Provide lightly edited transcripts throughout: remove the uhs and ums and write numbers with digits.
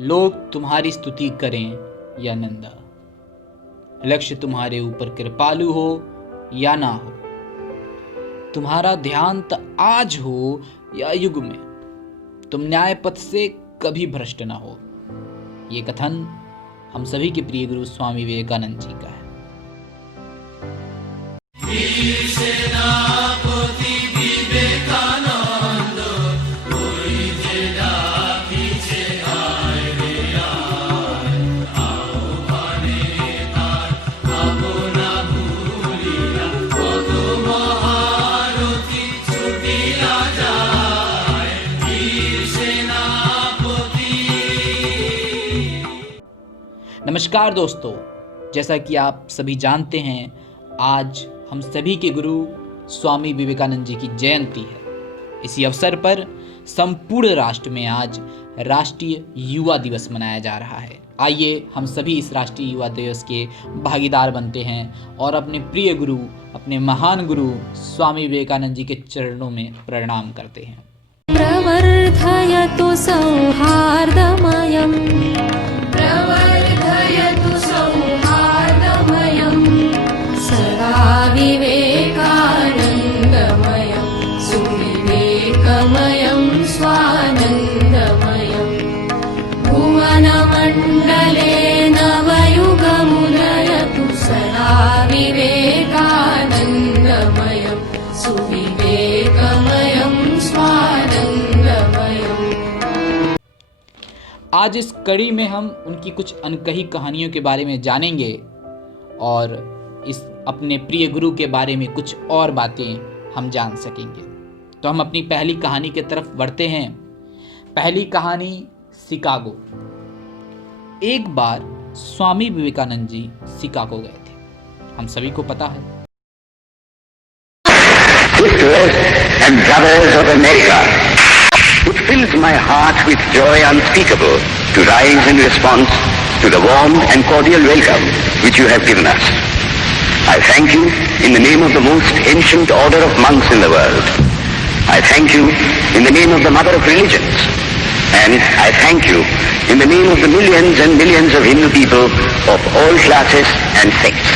लोग तुम्हारी स्तुति करें या निंदा, लक्ष्य तुम्हारे ऊपर कृपालु हो या ना हो, तुम्हारा ध्यान आज हो या युग में, तुम न्याय पथ से कभी भ्रष्ट ना हो। ये कथन हम सभी के प्रिय गुरु स्वामी विवेकानंद जी का है। नमस्कार दोस्तों, जैसा कि आप सभी जानते हैं, आज हम सभी के गुरु स्वामी विवेकानंद जी की जयंती है। इसी अवसर पर संपूर्ण राष्ट्र में आज राष्ट्रीय युवा दिवस मनाया जा रहा है। आइए हम सभी इस राष्ट्रीय युवा दिवस के भागीदार बनते हैं और अपने प्रिय गुरु, अपने महान गुरु स्वामी विवेकानंद जी के चरणों में प्रणाम करते हैं। प्रवर्धयतु सौहार्दमयम्, प्रवर्धयतु सौहार्दमयम्, सदा विवेकानन्दमयं, सुविवेकमयं स्वानन्दमयम्, भुवनमण्डले नवयुगमुदयतु सदा विवेकानन्दमयं, सुविवेकमयं स्वानन्दमयम्। आज इस कड़ी में हम उनकी कुछ अनकही कहानियों के बारे में जानेंगे और इस अपने प्रिय गुरु के बारे में कुछ और बातें हम जान सकेंगे। तो हम अपनी पहली कहानी की तरफ बढ़ते हैं। पहली कहानी शिकागो। एक बार स्वामी विवेकानंद जी शिकागो गए थे, हम सभी को पता है। Sisters and brothers of America, it fills my heart with joy unspeakable to rise in response to the warm and cordial welcome which you have given us. I thank you in the name of the most ancient order of monks in the world. I thank you in the name of the mother of religions. And I thank you in the name of the millions and millions of Hindu people of all classes and sects.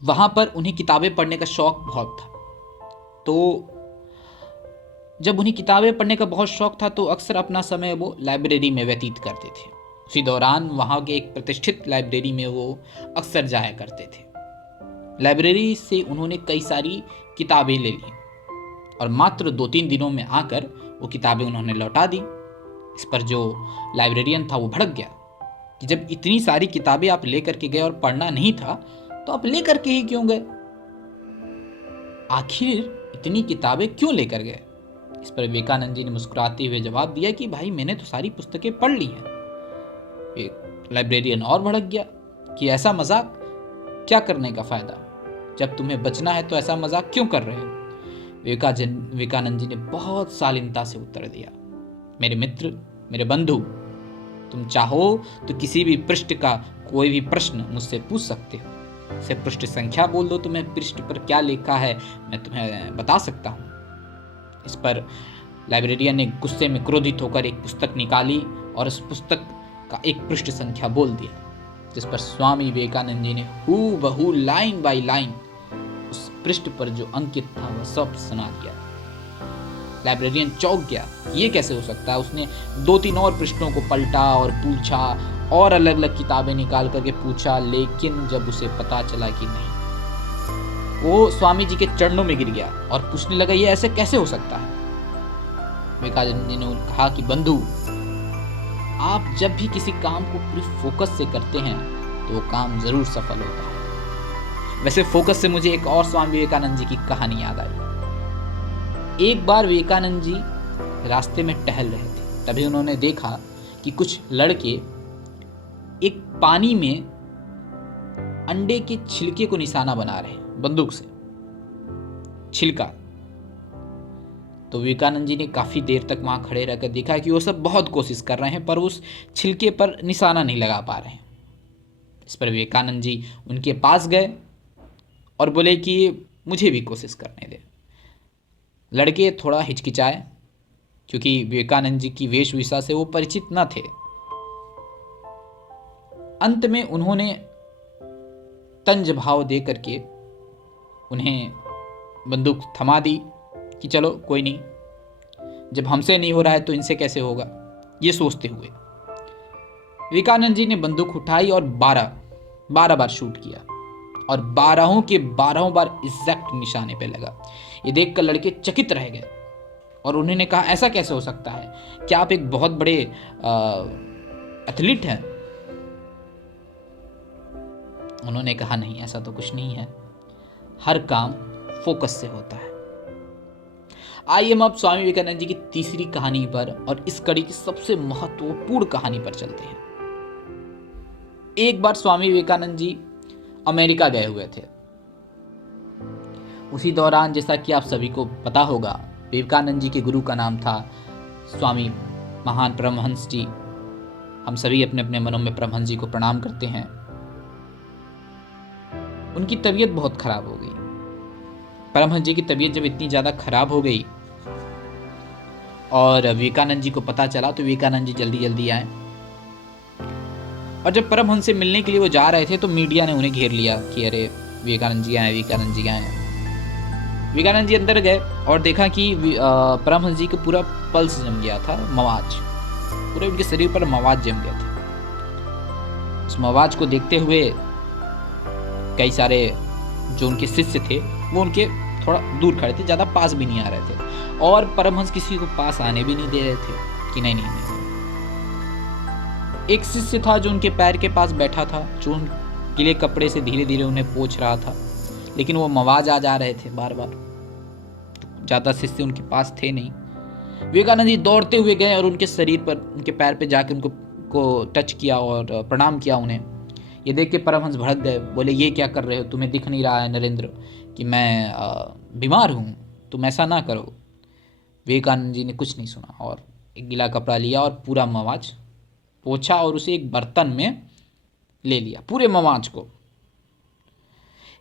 वहाँ पर उन्हें किताबें पढ़ने का शौक बहुत था। तो जब उन्हें किताबें पढ़ने का बहुत शौक था तो अक्सर अपना समय वो लाइब्रेरी में व्यतीत करते थे। उसी दौरान वहाँ के एक प्रतिष्ठित लाइब्रेरी में वो अक्सर जाया करते थे। लाइब्रेरी से उन्होंने कई सारी किताबें ले ली और मात्र 2-3 दिनों में आकर वो किताबें उन्होंने लौटा दी। इस पर जो लाइब्रेरियन था वो भड़क गया कि जब इतनी सारी किताबें आप लेकर के गए और पढ़ना नहीं था तो आप लेकर के ही क्यों गए? आखिर इतनी किताबें क्यों लेकर गए? इस पर विवेकानंद जी ने मुस्कुराते हुए जवाब दिया कि भाई, मैंने तो सारी पुस्तकें पढ़ ली हैं। एक लाइब्रेरियन और भड़क गया कि ऐसा मजाक क्या करने का फायदा, जब तुम्हें बचना है तो ऐसा मजाक क्यों कर रहे हो? विवेकानंद जी ने बहुत शालीनता से उत्तर दिया, मेरे मित्र, मेरे बंधु, तुम चाहो तो किसी भी पृष्ठ का कोई भी प्रश्न मुझसे पूछ सकते हो। से पृष्ठ संख्या बोल दो तो मैं पृष्ठ पर क्या लिखा है मैं तुम्हें बता सकता हूँ। इस पर लाइब्रेरियन ने गुस्से में क्रोधित होकर एक पुस्तक निकाली और उस पुस्तक का एक पृष्ठ संख्या बोल दिया, जिस पर स्वामी विवेकानंद जी ने हूबहू लाइन बाय लाइन उस पृष्ठ पर जो अंकित था वह सब सुना दिया। लाइब्रेरियन चौंक गया, ये कैसे हो सकता है? उसने 2-3 और पृष्ठों को पलटा और पूछा और अलग अलग किताबें निकाल करके पूछा, लेकिन जब उसे पता चला कि नहीं, वो स्वामी जी के चरणों में गिर गया और पूछने लगा, ये ऐसे कैसे हो सकता है? विवेकानंद जी ने कहा कि बंधु, आप जब भी किसी काम को पूरी फोकस से करते हैं तो वो काम जरूर सफल होता है। वैसे फोकस से मुझे एक और स्वामी विवेकानंद जी की कहानी याद आई। एक बार विवेकानंद जी रास्ते में टहल रहे थे, तभी उन्होंने देखा कि कुछ लड़के एक पानी में अंडे के छिलके को निशाना बना रहे हैं बंदूक से, छिलका। तो विवेकानंद जी ने काफी देर तक वहां खड़े रहकर देखा कि वो सब बहुत कोशिश कर रहे हैं पर उस छिलके पर निशाना नहीं लगा पा रहे हैं। इस पर विवेकानंद जी उनके पास गए और बोले कि मुझे भी कोशिश करने दे। लड़के थोड़ा हिचकिचाए क्योंकि विवेकानंद जी की वेशभूषा से वो परिचित न थे। अंत में उन्होंने तंज भाव दे करके उन्हें बंदूक थमा दी कि चलो कोई नहीं, जब हमसे नहीं हो रहा है तो इनसे कैसे होगा, ये सोचते हुए विवेकानंद जी ने बंदूक उठाई और 12 बार शूट किया और 12 के 12 बार एग्जैक्ट निशाने पे लगा। ये देखकर लड़के चकित रह गए और उन्होंने कहा ऐसा कैसे हो सकता है, क्या आप एक बहुत बड़े एथलीट हैं? उन्होंने कहा नहीं, ऐसा तो कुछ नहीं है, हर काम फोकस से होता है। आइए हम अब स्वामी विवेकानंद जी की तीसरी कहानी पर और इस कड़ी की सबसे महत्वपूर्ण कहानी पर चलते हैं। एक बार स्वामी विवेकानंद जी अमेरिका गए हुए थे। उसी दौरान, जैसा कि आप सभी को पता होगा, विवेकानंद जी के गुरु का नाम था स्वामी महान परमहंस जी। हम सभी अपने अपने मनों में परमहंस जी को प्रणाम करते हैं। उनकी तबीयत बहुत खराब हो गई। परमहंस जी की तबीयत जब इतनी ज़्यादा खराब हो गई और विवेकानंद जी को पता चला तो विवेकानंद जी जल्दी जल्दी आए। और जब परमहंस से मिलने के लिए वो जा रहे थे तो मीडिया ने उन्हें घेर लिया कि अरे विवेकानंद जी आए, विवेकानंद जी आए। विवेकानंद जी अंदर गए और देखा कि परमहंस जी का पूरा पल्स जम गया था, मवाज, पूरे उनके शरीर पर मवाज जम गया था। उस मवाज को देखते हुए कई सारे जो उनके शिष्य थे वो उनके थोड़ा दूर खड़े थे, ज़्यादा पास भी नहीं आ रहे थे और परमहंस किसी को पास आने भी नहीं दे रहे थे कि नहीं। एक शिष्य था जो उनके पैर के पास बैठा था, जो उन गीले कपड़े से धीरे धीरे उन्हें पोंछ रहा था, लेकिन वो मवाज आ जा रहे थे बार बार। ज़्यादा शिष्य उनके पास थे नहीं। विवेकानंद जी दौड़ते हुए गए और उनके शरीर पर, उनके पैर पे जाकर उनको टच किया और प्रणाम किया उन्हें। ये देख के परमहंस भड़क गए, बोले ये क्या कर रहे हो, तुम्हें दिख नहीं रहा है नरेंद्र कि मैं बीमार हूँ, तुम ऐसा ना करो। विवेकानंद जी ने कुछ नहीं सुना और एक गीला कपड़ा लिया और पूरा मवाज पोंछा और उसे एक बर्तन में ले लिया, पूरे मवाज को।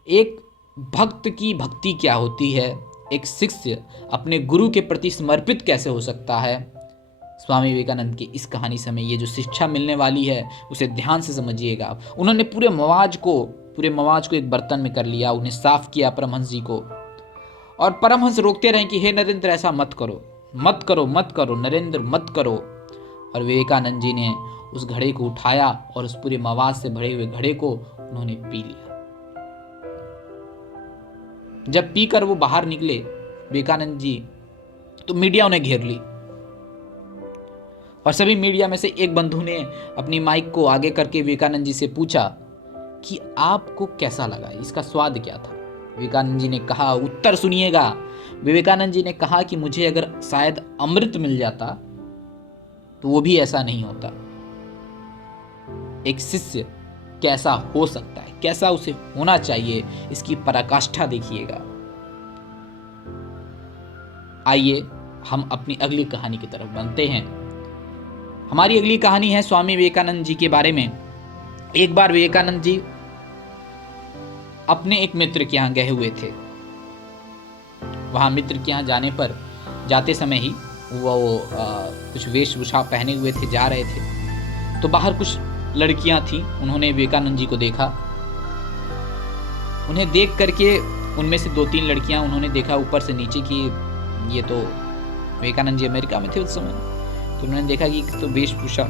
एक भक्त की भक्ति क्या होती है, एक शिष्य अपने गुरु के प्रति समर्पित कैसे हो सकता है, स्वामी विवेकानंद की इस कहानी से हमें ये जो शिक्षा मिलने वाली है उसे ध्यान से समझिएगा। उन्होंने पूरे मवाज को एक बर्तन में कर लिया, उन्हें साफ किया परमहंस जी को, और परमहंस रोकते रहे कि हे नरेंद्र ऐसा मत करो, मत करो, मत करो नरेंद्र, मत करो। और विवेकानंद जी ने उस घड़े को उठाया और उस पूरे मवाज से भरे हुए घड़े को उन्होंने पी लिया। जब पीकर वो बाहर निकले विवेकानंद जी, तो मीडिया उन्हें घेर ली और सभी मीडिया में से एक बंधु ने अपनी माइक को आगे करके विवेकानंद जी से पूछा कि आपको कैसा लगा, इसका स्वाद क्या था। विवेकानंद जी ने कहा, उत्तर सुनिएगा, विवेकानंद जी ने कहा कि मुझे अगर शायद अमृत मिल जाता तो वो भी ऐसा नहीं होता। एक शिष्य कैसा हो सकता है, कैसा उसे होना चाहिए, इसकी पराकाष्ठा देखिएगा। आइए हम अपनी अगली कहानी की तरफ बढ़ते हैं। हमारी अगली कहानी है स्वामी विवेकानंद जी के बारे में। एक बार विवेकानंद जी अपने एक मित्र के यहाँ गए हुए थे। वहां मित्र के यहाँ जाते समय ही वो कुछ वेशभूषा पहने हुए थे, जा रहे थे तो बाहर कुछ लड़कियां थीं। उन्होंने विवेकानंद जी को देखा। उन्हें देख करके उनमें से 2-3 लड़कियां उन्होंने देखा ऊपर से नीचे कि ये तो विवेकानंद जी अमेरिका में थे उस समय, तो उन्होंने देखा कि तो वेशभूषा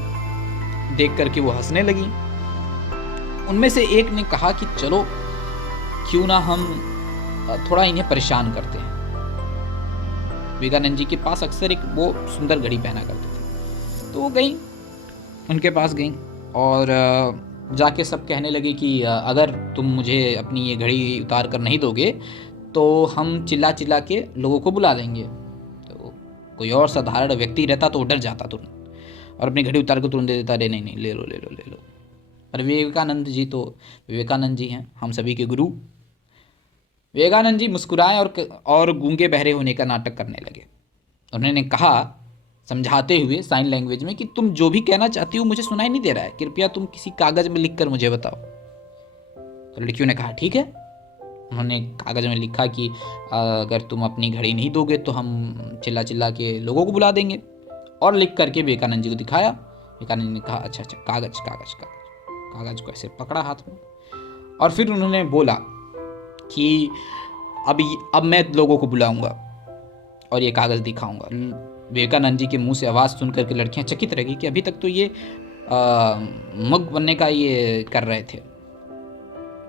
देख करके वो हंसने लगी। उनमें से एक ने कहा कि चलो क्यों ना हम थोड़ा इन्हें परेशान करते हैं। विवेकानंद जी के पास अक्सर एक वो सुंदर घड़ी पहना करते थे, तो वो गई, उनके पास गई और जाके सब कहने लगे कि अगर तुम मुझे अपनी ये घड़ी उतार कर नहीं दोगे तो हम चिल्ला चिल्ला के लोगों को बुला देंगे। तो कोई और साधारण व्यक्ति रहता तो डर जाता तुरंत और अपनी घड़ी उतार कर तुरंत दे देता, अरे नहीं, ले लो। और विवेकानंद जी तो विवेकानंद जी हैं, हम सभी के गुरु। विवेकानंद जी मुस्कुराए और गूंगे बहरे होने का नाटक करने लगे। उन्होंने कहा समझाते हुए साइन लैंग्वेज में कि तुम जो भी कहना चाहती हो मुझे सुनाई नहीं दे रहा है, कृपया तुम किसी कागज में लिखकर मुझे बताओ। तो लड़कियों ने कहा ठीक है। उन्होंने कागज में लिखा कि अगर तुम अपनी घड़ी नहीं दोगे तो हम चिल्ला चिल्ला के लोगों को बुला देंगे। और लिख करके विवेकानंद जी को दिखाया। विवेकानंद जी ने कहा अच्छा अच्छा, कागज कागज कागज। कागज को ऐसे पकड़ा हाथ में और फिर उन्होंने बोला कि अब मैं लोगों को बुलाऊंगा और ये कागज़ दिखाऊंगा। विवेकानंद जी के मुंह से आवाज़ सुन करके लड़कियां चकित रह गई कि अभी तक तो ये मग बनने का ये कर रहे थे।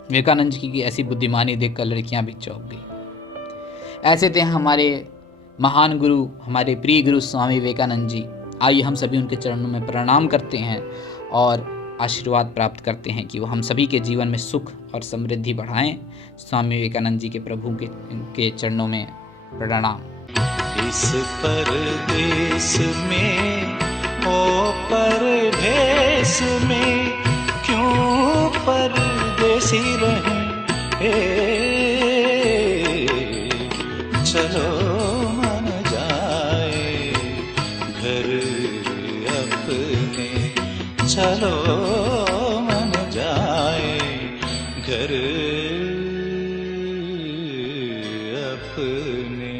विवेकानंद जी की ऐसी बुद्धिमानी देखकर लड़कियां भी चौंक गई। ऐसे थे हमारे महान गुरु, हमारे प्रिय गुरु स्वामी विवेकानंद जी। आइए हम सभी उनके चरणों में प्रणाम करते हैं और आशीर्वाद प्राप्त करते हैं कि वो हम सभी के जीवन में सुख और समृद्धि बढ़ाएं। स्वामी विवेकानंद जी के प्रभु के चरणों में प्रणाम। इस परदेस में ओ परदेस में क्यों परदेसी रहें, चलो मन जाए घर अपने, चलो मन जाए घर अपने।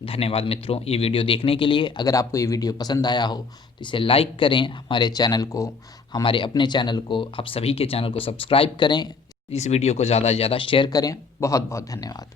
धन्यवाद मित्रों ये वीडियो देखने के लिए। अगर आपको ये वीडियो पसंद आया हो तो इसे लाइक करें, हमारे चैनल को, हमारे अपने चैनल को, आप सभी के चैनल को सब्सक्राइब करें, इस वीडियो को ज़्यादा से ज़्यादा शेयर करें। बहुत बहुत धन्यवाद।